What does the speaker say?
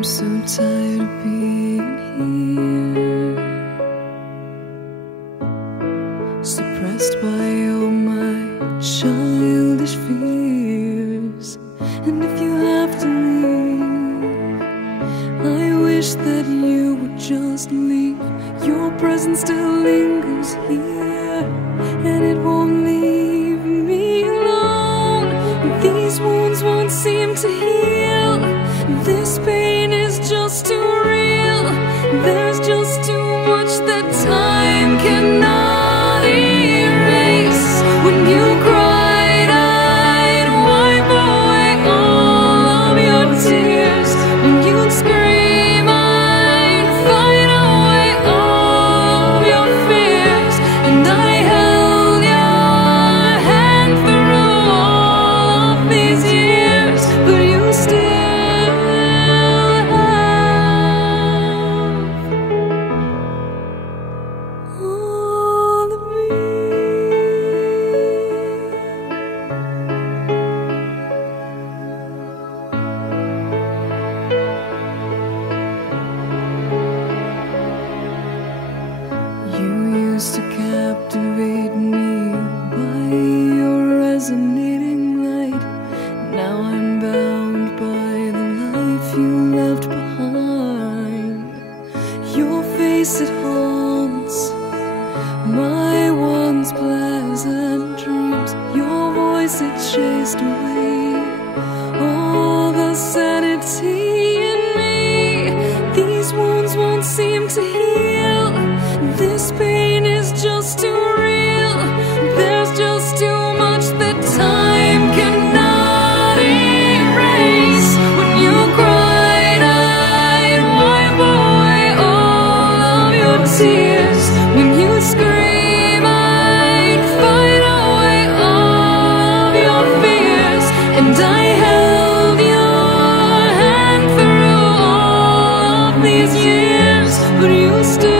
I'm so tired of being here, suppressed by all my childish fears. And if you have to leave, I wish that you would just leave. Your presence still lingers here, and it won't leave me alone. These wounds won't seem to heal. This pain is just too real. There's just too much that time cannot erase. When you cried, I'd wipe away all of your tears. When you'd scream, I'd fight away all of your fears. And I held your hand through all of these years, but you still to captivate me by your resonating light. Now I'm bound by the life you left behind. Your face, it haunts my once pleasant dreams. Your voice, it chased away all the sanity in me. These wounds won't seem to heal. This pain is just too real. There's just too much that time cannot erase. When you cried, I'd wipe away all of your tears. When you scream, I'd fight away all of your fears. And I held your hand through all of these years, but you still